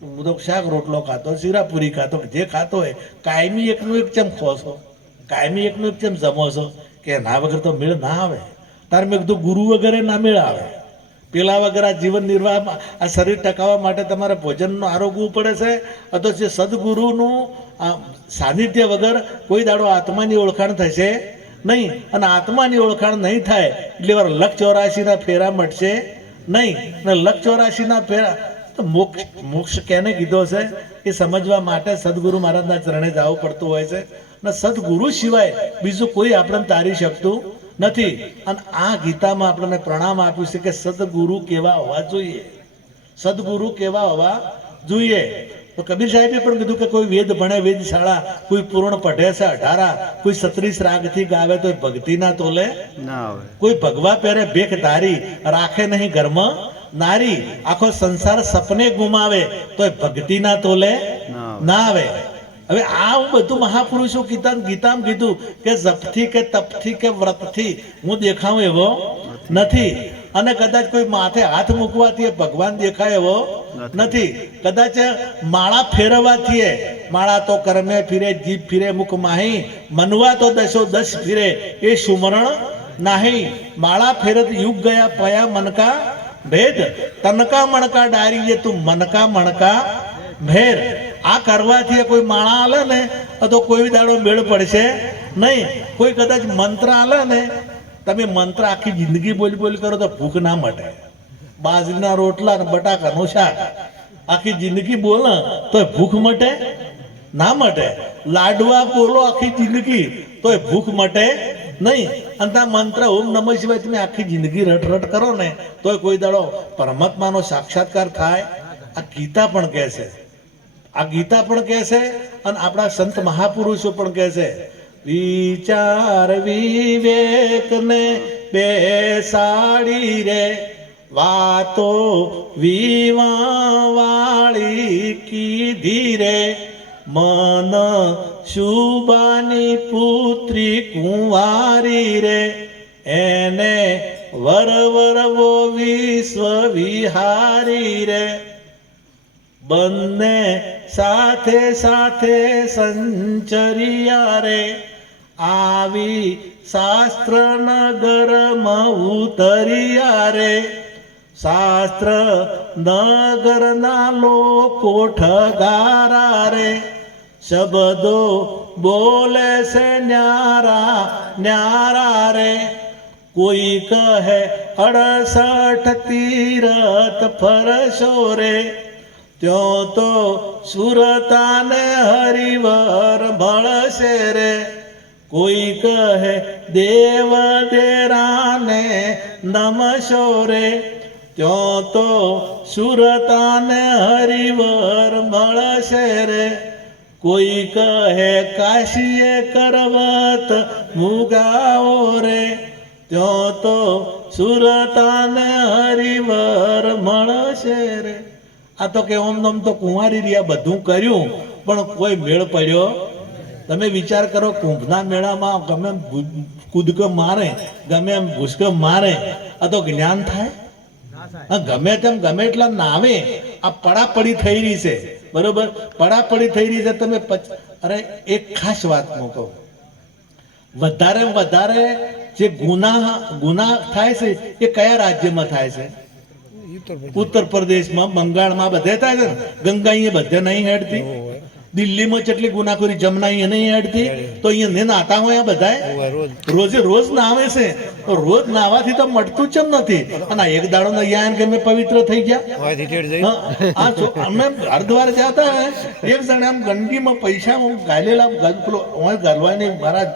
હું તો શાક રોટલો ખાતો, શીરાપુરી ખાતો, જે ખાતો હોય કાયમી એકનું એક ચેમ ખો છો, કાયમી એકનું એક ચેમ જમો છો? કે ના વગર તો મેળ ના આવે. તાર મેં કીધું ગુરુ વગેરે ના મેળ આવે. પેલા વગર આ જીવન નિર્વાહ, આ શરીર ટકાવવા માટે તમારે ભોજનનું આરોગવું પડે છે. અથવા જે સદગુરુનું સાનિધ્ય વગર કોઈ દાડો આત્માની ઓળખાણ થશે નહીં. અને આત્માની ઓળખાણ નહીં થાય એટલે વાર લખ 84ના ફેરા મટશે નહીં. અને લખ 84ના ફેરા તો મોક્ષ કેને કીધો છે એ સમજવા માટે સદગુરુ મહારાજના ચરણે જવું પડતું હોય છે. અને સદગુરુ સિવાય બીજું કોઈ આપણને તારી શકતું નથી. અને આ ગીતામાં આપણને પ્રણામ આપ્યું છે કે સદગુરુ કેવા હોવા જોઈએ, સદગુરુ કેવા હોવા જોઈએ. તો કબીર સાહેબે પણ કીધું કે કોઈ વેદ ભણે વેદશાળા, કોઈ પૂર્ણ પઢે છે 18, કોઈ 36 રાગથી ગાવે તો ભક્તિ ના તોલે ના આવે, કોઈ ભગવા પહેરે ભેખ ધારી રાખે નહીં ઘરમાં નારી, આખો સંસાર સપને ગુમાવે તો ભક્તિ ના તોલે ના આવે. હવે આ હું બધું મહાપુરુષો ગીતામાં કીધું કે જપથી કે તપથી કે વ્રતથી હું દેખાવું એવો નથી. અને કદાચ કોઈ માથે હાથ મૂકવાથી ભગવાન દેખાય એવો નથી. કદાચ માળા ફેરવવાથી, માળા તો કર્મે ફિરે જીભ ફિરે મુખ માહી, મનવા તો 10 ફિરે એ સુમરણ નાહી. માળા ફેરત યુગ ગયા પયા મનકા ભેદ, તનકા મણકા ડારી તું મનકા મણકા ભેર. આ કરવાથી કોઈ માળા આલે ને તો કોઈ દાડો મેળ પડશે નહીં. કોઈ કદાચ મંત્ર આલે ને, તમે મંત્ર આખી જિંદગી બોલી કરો તો ભૂખ ના મટે. બાજરીના રોટલા ને બટાકાનું શાક આખી જિંદગી બોલે તો ભૂખ મટે ના મટે. લાડવા બોલો આખી જિંદગી તો ભૂખ મટે નહીં. અને આ મંત્ર ઓમ નમઃ શિવાય તમે આખી જિંદગી રટ કરો ને તો કોઈ દાડો પરમાત્માનો સાક્ષાત્કાર થાય. આ ગીતા પણ કહે છે, આ ગીતા પણ કહે છે અને આપણા સંત મહાપુરુષો પણ કહે છે. વિચાર વિવેક ને બેસાડી રે, વાતો વાળી કીધી રે, મન શુભાની પુત્રી કુંવારી રે, એને વરવરવો વિશ્વ વિહારી રે, બંને સાથે સાથે સંચરિયા રે, આવી શાસ્ત્ર નગરમાં ઉતરિયા રે, શાસ્ત્ર નગરના લોકો ઠગારા રે, શબ્દો બોલે છે ન્યારા ન્યારા રે, કોઈ કહે 68 તીરથ ફરશો રે, ત્યો તો સુરતાને હરિવર મળશે રે, કોઈ કહે દેવ દેરાને નમશો રે, ત્યો તો સુરતાને હરિવર મળશે રે, કોઈ કહે કાશીએ કરવત મુગાવો રે, ત્યો તો સુરતાને હરિવર મળશે રે. આ તો કે ઓમ નમ તો કુંવારી રહ્યા બધું કર્યું પણ કોઈ મેળ પડ્યો. તમે વિચાર કરો, કુંભના મેળામાં ગમે એમ કૂદકો મારે, ગમે એમ ભૂસકો મારે, આ તો જ્ઞાન થાય? ગમે તેમ ગમે એટલા નાવે, આ પડાપડી થઈ રહી છે, બરોબર? પડાપડી થઈ રહી છે. તમે અરે એક ખાસ વાત હું કહું, વધારે વધારે જે ગુના થાય છે એ કયા રાજ્યમાં થાય છે? ઉત્તર પ્રદેશમાં, બંગાળમાં બધે થાય છે ને. ગંગા અહીંયા બધે નહીં હેડતી. દિલ્હીમાં કેટલી ગુનાખોરી, જમના અહીંયા નહીં હેડતી. તો અહીંયા નાતા હોય બધા રોજે રોજ નાવે છે. તો રોજ નાવાથી તો મટતું જ નથી. અને એક દાડો અહીંયા કે મેં પવિત્ર થઈ ગયા. અમે હરદ્વાર જતા, એક જણ આમ ગંદકીમાં પૈસા ગાલેલા ગરવાની મારા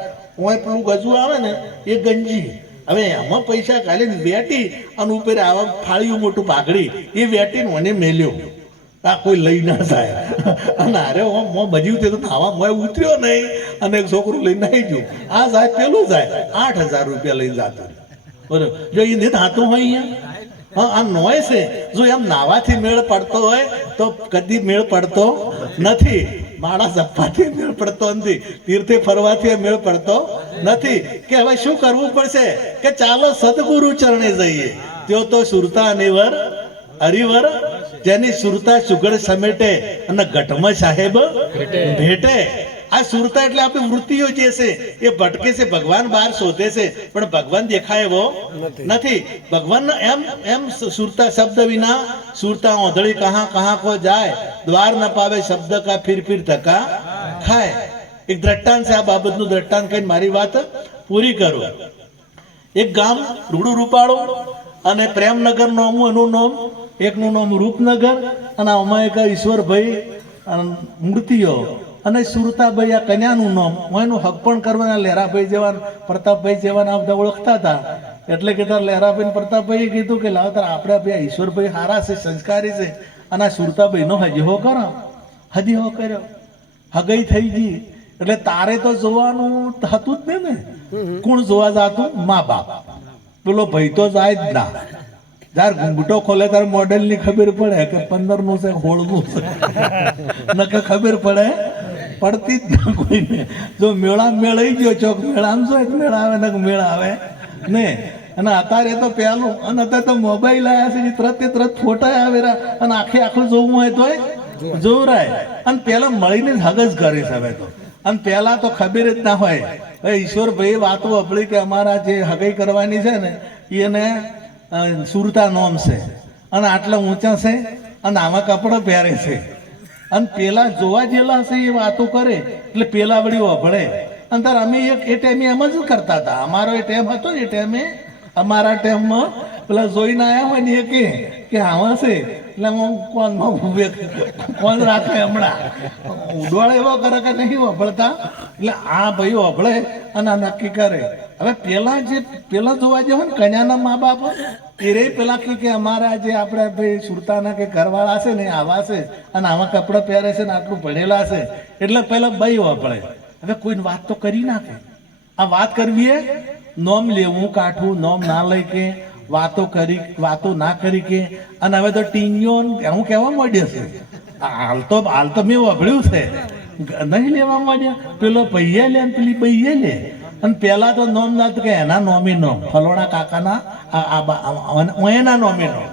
પેલું ગજુ આવે ને એ ગંજી, હવે એમાં પૈસા ગાલીને વેટી અને ઉપર આવા ફાળ્યું મોટું પાઘડી એ વેટીને મને મેલ્યો. આ કોઈ લઈ ના જાય. અને અરે મજ્યું તે તો આવા મોય ઉતર્યો નહીં અને એક છોકરું લઈને આવી ગયું. આ જાય પેલું જાય 8,000 રૂપિયા લઈને જતું. બરોબર? જો એ નહીં થતું હોય અહીંયા. હા, આ નોય છે. જો એમ નાવાથી મેળ પડતો હોય તો કદી મેળ પડતો નથી. માણસ અપ્પાથી મેળ પડતો નથી. તીર્થે ફરવાથી મેળ પડતો નથી. કે હવે શું કરવું પડશે? કે ચાલો સદગુરુ ચરણે જઈએ. તેઓ તો સુરતા અનિવર હરિવર, જેની સુરતા સુગડ સમેટે અને ઘટમાં સાહેબ ભેટે. આ સુરતા એટલે આપણી વૃત્તિઓ જે છે એ ભટકે છે, ભગવાન બહાર શોધે છે પણ ભગવાન દેખાય એવો નથી. ભગવાન એમ એમ સુરતા શબ્દ વિના સુરતા ઓંધળી કહા કહા કો જાય, દ્વાર ન પાવે શબ્દ કા ફિર ફિર ધક્કા ખાય. એક દ્રષ્ટાંત છે, આ બાબતનું દ્રષ્ટાંત કહીને મારી વાત પૂરી કરું. એક ગામ રૂડું રૂપાળું અને પ્રેમનગર નોમું, એનું નામ, એકનું નામ રૂપનગર અને આમાં એક ઈશ્વરભાઈ મૂર્તિઓ અને સુરતાભાઈ આ કન્યાનું નામ. હું એનું હક પણ કરવાના લહેરાભાઈ જેવા, પ્રતાપભાઈ જેવા આ બધા ઓળખતા હતા. એટલે કે તાર લહેરાભાઈ પ્રતાપભાઈએ કીધું કે લાવ તાર આપણે બે ઈશ્વરભાઈ સારા છે, સંસ્કારી છે, અને આ સુરતાભાઈનો હજીહો કરો. હજીહો કર્યો, હગઈ થઈ ગઈ. એટલે તારે તો જોવાનું હતું જ ને. કોણ જોવા જાતું? મા બાપ. પેલો ભાઈ તો જાય જ ના. જયારે ઘૂંઘટો ખોલે ત્યારે મોડેલ ની ખબર પડે કે 15નું છે, 16નું છે. નકે ખબર પડે પડતી જ ના કોઈને. જો મેળા મેળાઈ ગયો ચોક, મેળામાં જો એક મેળા આવે ને મેળ આવે ને. અને અત્યારે તો પેલું, અને અત્યારે તો મોબાઈલ આવ્યા છે, તરત ફોટા આવેલા અને આખું જોવું હોય તો જોવરાય. અને પેલા મળીને જ હગ જ કરે છે હવે તો. અને પેલા તો ખબર જ ના હોય. ઈશ્વરભાઈ વાતો આપણી કે અમારા જે હગાઈ કરવાની છે ને એને સુરતા નોમ છે અને આટલા ઊંચા છે અને આવા કપડા પહેરે છે. અને પેલા જોવા જેલા હશે એ વાતો કરે એટલે પેલા વળી વભળે. અને તાર અમે એ ટાઈમે એમ જ કરતા હતા. અમારો એ ટાઈમ હતો ને, એ ટાઈમે અમારા ટાઈમમાં પેલા જોઈને આવ્યા હોય ને એ કે આવા છે એટલે કોણ રાખે હમણાં ઉડવાળ એવો કરે કે નહીં વભળતા. એટલે આ ભાઈ વભળે અને આ નક્કી કરે. હવે પેલા જોવા જેવો ને કન્યાના મા બાપ એ રે પેલા કે અમારા જે આપણે ભાઈ સુરતાના કે ઘરવાળા છે ને આવા છે અને આવા કપડાં પહેરે છે ને આટલું ભણેલા છે એટલે પેલા ભાઈ વભળે. હવે કોઈ વાત તો કરી નાખે. આ વાત કરવી એ નોમ લેવું કાઠું, નોમ ના લઈ કે વાતો ના કરી કે. અને હવે તો ટીંગીઓ હું કહેવા માંડ્યો છે. હાલ તો મેં વભળ્યું છે, નહીં લેવા માંડ્યા. પેલો પૈયા લે પેલી પૈયે લે. અને પેલા તો નોમ ના કે એના નોમી નોમ, ફલોણા કાકાના એના નોમી નોમ.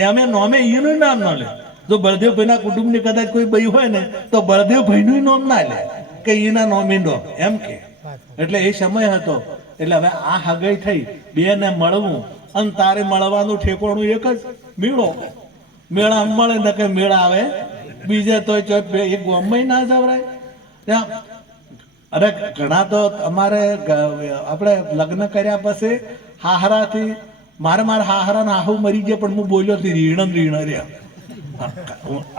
એ અમે નોમે એનું નામ ન લે. જો બળદેવભાઈના કુટુંબની કદાચ કોઈ બઈ હોય ને તો બળદેવભાઈનું નોમ ના લે કે એના નોમી નોમ એમ કે. એટલે એ સમય હતો. એટલે હવે આ હગાઈ થઈ, બેને મળવું અને તારે મળવાનું ઠેકોણું એક જ મેળો. મેળા મળે ને કે મેળા આવે બીજે તો એક ગોમય ના જવરાય ત્યાં. અરે ઘણા તો અમારે આપણે લગ્ન કર્યા પછી હાહરાથી મારા હાહરા આહુ મરી ગયા પણ હું બોલ્યો હતી રીણ રહ્યા.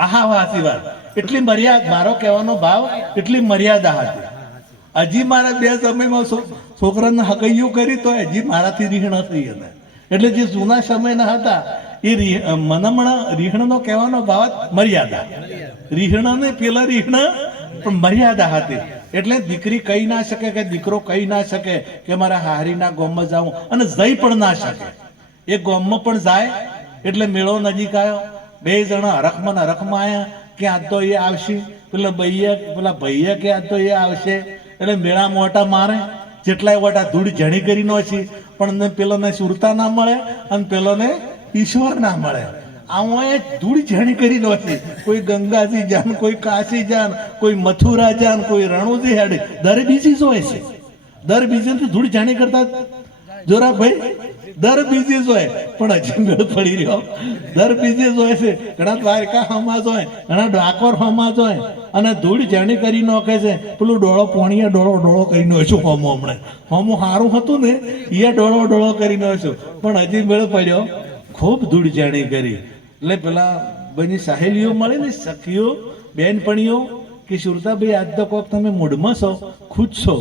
આહા વાસી વાત એટલી મર્યાદા, મારો કહેવાનો ભાવ એટલી મર્યાદા હતી. હજી મારા બે સમયમાં છોકરાને હકૈયું કરી તો હજી મારાથી રીણ થઈ હતા. એટલે જે જૂના સમયના હતા એ મનમણા રીહણનો કહેવાનો ભાવ મર્યાદા. રીહણ ને પેલા રીહણ પણ મર્યાદા હતી. એટલે દીકરી કહી ના શકે કે દીકરો કહી ના શકે કે મારા હારીના ગોમમાં જાઉં, અને જઈ પણ ના શકે. એ ગોમમાં પણ જાય એટલે મેળો નજીક આવ્યો, બે જણા હરખમાં આવ્યા કે આજ તો એ આવશે, પેલા ભાઈએ કે આજ તો એ આવશે, એટલે મેળા મોટા મારે, જેટલાય મોટા ધૂળ જણી કરી નો છે, પણ પેલોને સુરતા ના મળે અને પેલોને ઈશ્વર ના મળે. આવું એ ધૂળ જણી કરી નો છે. કોઈ ગંગાજી જાન, કોઈ કાશી જાન, કોઈ મથુરા જાન, કોઈ રણુજી હેડે, દર બીજી જ હોય છે. દર બીજી ધૂળ જાણી કરતા જોરા ભાઈ દર બીજી જ હોય, પણ હજી મેળ પડી રહ્યો દર બીજી જ હોય છે. ઘણા દ્વારકા સમાજ હોય, ઘણા ડાકોર સમાજ હોય, અને ધૂળ જાણી કરી નાખે છે. પેલું ડોળો પોણીએ ડોળો કરી નાખ્યું હોમો. હમણાં હોમો સારું હતું ને એ ડોળો કરી નાખ્યું, પણ હજી મેળ પડ્યો ખૂબ ધૂળ જાણી કરી. એટલે પેલા બની સહેલીઓ મળે ને, સખીઓ, બેનપણીઓ, કે સુરતાભાઈ આજ તો કોક તમે મૂડમાં છો, ખુશ છો,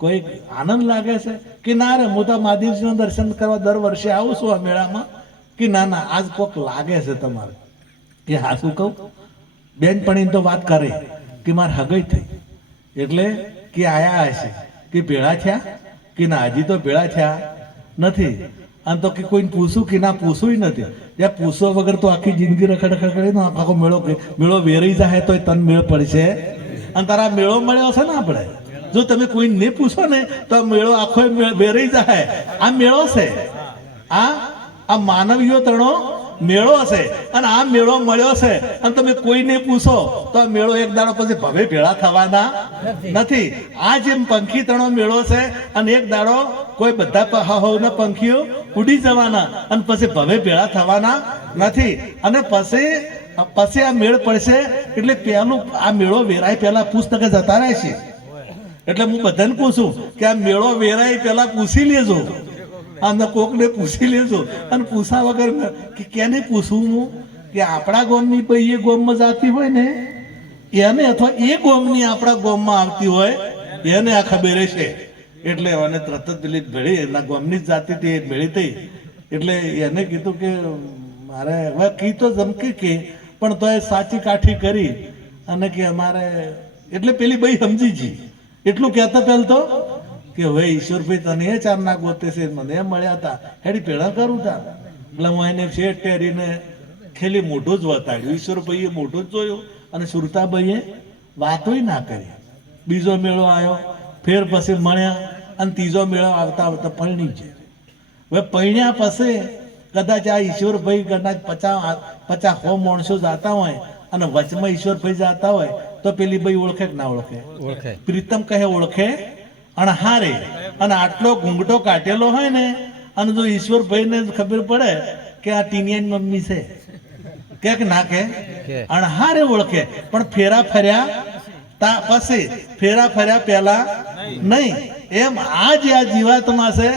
કોઈ આનંદ લાગે છે કે ના રે હું તો મહાદેવજીનું દર્શન કરવા દર વર્ષે આવું છું આ મેળામાં, કે ના ના આજ કોક લાગે છે તમારે. કે હા શું કહું, બેનપણી તો વાત કરે કે મારે હગઈ થઈ એટલે કે આયા હશે, કે ભેળા થયા કે ના હજી તો ભેળા થયા નથી. અને તો કે કોઈને પૂછું કે ના પૂછવું નથી. ત્યાં પૂછવા વગર તો આખી જિંદગી રખડ કરી ને આખો મેળો વેરાઈ જાય તો તન મેળ પડશે. અને તારા મેળો મળ્યો છે ને આપણે, જો તમે કોઈ ને પૂછો ને તો મેળો આખો વેરાઈ જાય. આ મેળો છે, આ માનવીયો તણો મેળો છે, અને આ મેળો મળ્યો છે. અને તમે કોઈને પૂછો તો આ મેળો એક દાડો પછી ભવે ભેળા થવાના નથી. આ જેમ પંખી તણો મેળો છે, અને એક દાડો કોઈ બધા પંખીઓ ઉડી જવાના, અને પછી ભવે ભેળા થવાના નથી. અને પછી આ મેળ પડશે એટલે પેલું આ મેળો વેરાય પેલા પુસ્તકે જતા રહેશે. એટલે હું બધાને પૂછું કે આ મેળો વેરાય પેલા પૂછી લેજો, અને કોકને પૂછી લેજો. અને પૂછા વગર કે કેને પૂછવું હું, કે આપણા ગોમની ભાઈ એ ગોમમાં જાતી હોય ને એને, અથવા એ ગોમની આપણા ગોમમાં આવતી હોય એને આ ખબર છે. એટલે અને તરત જ પેલી ભેળી એના ગોમની જ જાતિ હતી, ભેળી થઈ. એટલે એને કીધું કે મારે હવે કી તો જમકી કે, પણ તો એ સાચી કાઠી કરી અને કે અમારે, એટલે પેલી ભાઈ સમજી જી. એટલું કહેતા પહેલ તો કે હવે ઈશ્વરભાઈ તને એ ચાર ના ગોતે છે, મને મળ્યા હતા, હેડી પેલા કરું તા. એટલે હું એને શેઠ ટેરીને ખેલી મોઢું જ વતાડ્યું. ઈશ્વરભાઈએ મોઢું જ જોયું, અને સુરતાભાઈએ વાતોય ના કરી. બીજો મેળો આવ્યો, ફેર પછી મળ્યા, અને ત્રીજો મેળો આવતા આવતા પરણી છે. હવે પરણ્યા પછી કદાચ આ ઈશ્વરભાઈ કદાચ 50 માણસો જાતા હોય, અને વચમાં ઈશ્વરભાઈ જાતા હોય, તો પેલી ભાઈ ઓળખે કે ના ઓળખે? પ્રીતમ કહે ઓળખે. અને હારે, અને આટલો ઘૂંઘટો કાઢેલો હોય ને, અને જો ઈશ્વરભાઈ ને ખબર પડે કે આ ટીનિયાની મમ્મી છે કે ના કે, અને હારે ઓળખે. પણ ફેરા ફર્યા પછી ફેરા ફર્યા પેલા નહીં. એમ આ જે આ જીવાતમાં છે,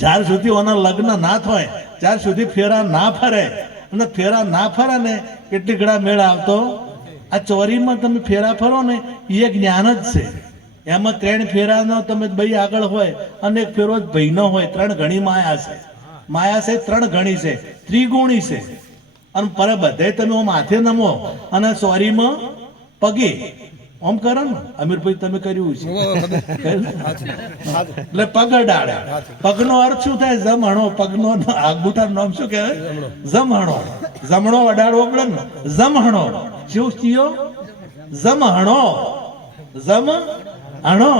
જ્યાર સુધી ઓના લગ્ન ના થાય ત્યાર સુધી ફેરા ના ફરે. અને ફેરા ના ફરે ને એટલી ઘણા મેળ આવતો. આ ચોરીમાં તમે ફેરા ફરો ને એ જ્ઞાન જ છે. એમાં 3 ફેરાનો તમે ભાઈ આગળ હોય, અને એક ફેરો ભાઈનો હોય. 3 ગણી માયા છે. માયા છે 3 ગણી છે, ત્રિગુણી છે. અને પર બધે તમે માથે નમો, અને સોરીમાં પગે ઓમ કરો ને. અમીરભાઈ તમે કર્યું છે એટલે પગ ડાળે. પગનો અર્થ શું થાય? જમણો. પગનો આગુઠા નામ શું કહેવાય? જમણો. જમણો અડાડવો પડે ને, જમણો. શું થયો? જમણો. જમણો.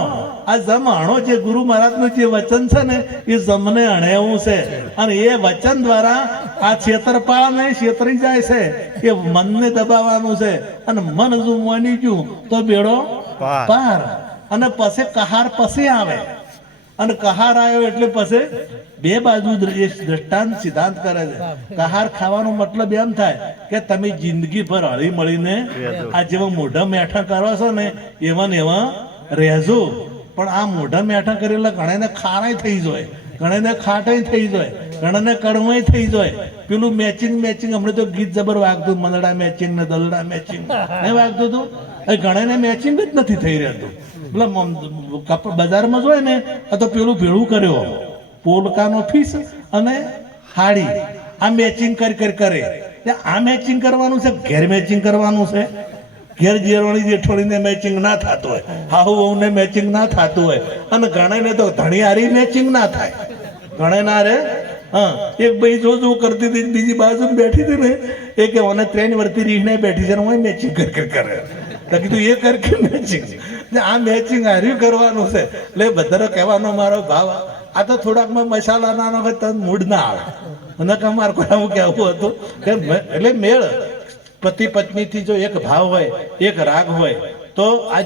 આ જમણો જે ગુરુ મહારાજનું જે વચન છે ને, એ જમને અણેવું છે. અને એ વચન દ્વારા આ છેતરપાળ ને છેતરી જાય છે. એ મનને દબાવવાનું છે, અને મન જો માની ગયું તો બેડો પાર. અને પછી કહાર પછી આવે, અને કહાર આવ્યો એટલે પછી બે બાજુ દ્રષ્ટાંત સિદ્ધાંત કરે છે. કહાર ખાવાનો મતલબ એમ થાય કે તમે જિંદગી ભર હળી મળીને આ જેવા મોઢા મેઠા કરો છો ને એવા ને એવા રહેજો. પણ આ મોઢા મેઠા કરેલા ઘણાને ખારાય થઈ જાય, ઘણાને ખાટાઈ થઈ જાય, ઘણાને કડવાઈ થઈ જાય. પેલું મેચિંગ હમણાં તો ગીત જબર વાગતું, મંદડા મેચિંગ ને દલડા મેચિંગ નહીં વાગતું હતું. ઘણાને મેચિંગ જ નથી થઈ રહેતું. પેલા બજારમાં જોય ને, આ તો પેલું ભેળું કર્યો, પોલકાનો ફીસ અને હાડી, આ મેચિંગ કરે એટલે આ મેચિંગ કરવાનું છે, ઘેર મેચિંગ કરવાનું છે. ઘેર જેરવાળી જેઠવાળીને મેચિંગ ના થતું હોય, હાહુ વહુને મેચિંગ ના થતું હોય, અને ઘણાને તો ધણીયારી મેચિંગ ના થાય. ઘણે ના રે. હા, એક ભાઈ જો કરતી હતી, બીજી બાજુ બેઠી હતી ને, એ કે મને 3 વર્ષથી રીહને બેઠી છે, હું મેચિંગ કરે. તો કીધું એ કર કે મેચિંગ, આ મેચિંગ હાર્યું કરવાનું છે. એટલે બધાનો કહેવાનો મારો ભાવ, આ તો થોડાકમાં મસાલા ના નાખે તો મૂડ ના આવે. મને અમારે કોઈ આવું કહેવું હતું કે એટલે મેળ પતિ પત્નીથી જો એક ભાવ હોય, એક રાગ હોય, તો આ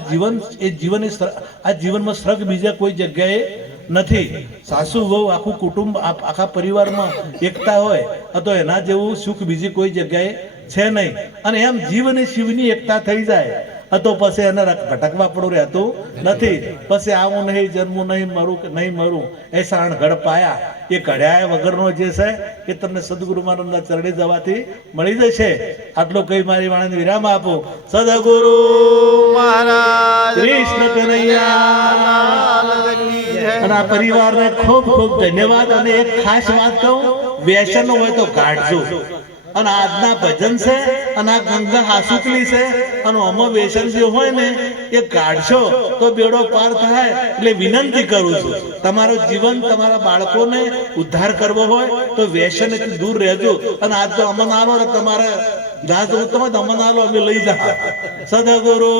જીવનમાં સ્વર્ગ બીજા કોઈ જગ્યાએ નથી. સાસુ વહુ આખું કુટુંબ આખા પરિવારમાં એકતા હોય તો એના જેવું સુખ બીજી કોઈ જગ્યાએ છે નહીં. અને એમ જીવ અને શિવની એકતા થઈ જાય તો પછી એને ભટકવા પડવું રહેતું નથી. પછી આવું નહીં, જન્મવું નહીં, મરું કે નહીં મરું, એસા અણઘડ પાયા. એ ઘડ્યા વગરનો જે છે એ તમને સદગુરુ મહારાજના ચરણે જવાથી મળી જશે. આટલું કઈ મારી વાણીને વિરામ આપો. સદગુરુ મહારાજ કૃષ્ણ કનૈયા. અને આ પરિવારને ખૂબ ખૂબ ધન્યવાદ. અને એક ખાસ વાત કહું, વ્યસન હોય તો કાઢજો. અને આજના ભજન છે અને આ ગંગા હાસુકલી છે, અને આમાં વ્યસન જે હોય ને એ કાઢશો તો બેડો પાર થાય. એટલે વિનંતી કરું છું, તમારું જીવન, તમારા બાળકોને ઉદ્ધાર કરવો હોય તો વ્યસનથી દૂર રહેજો. અને આજ તો અમન આલો ને તમારે દાદ તમે અમન આલો, અમે લઈ જા. સદગુરુ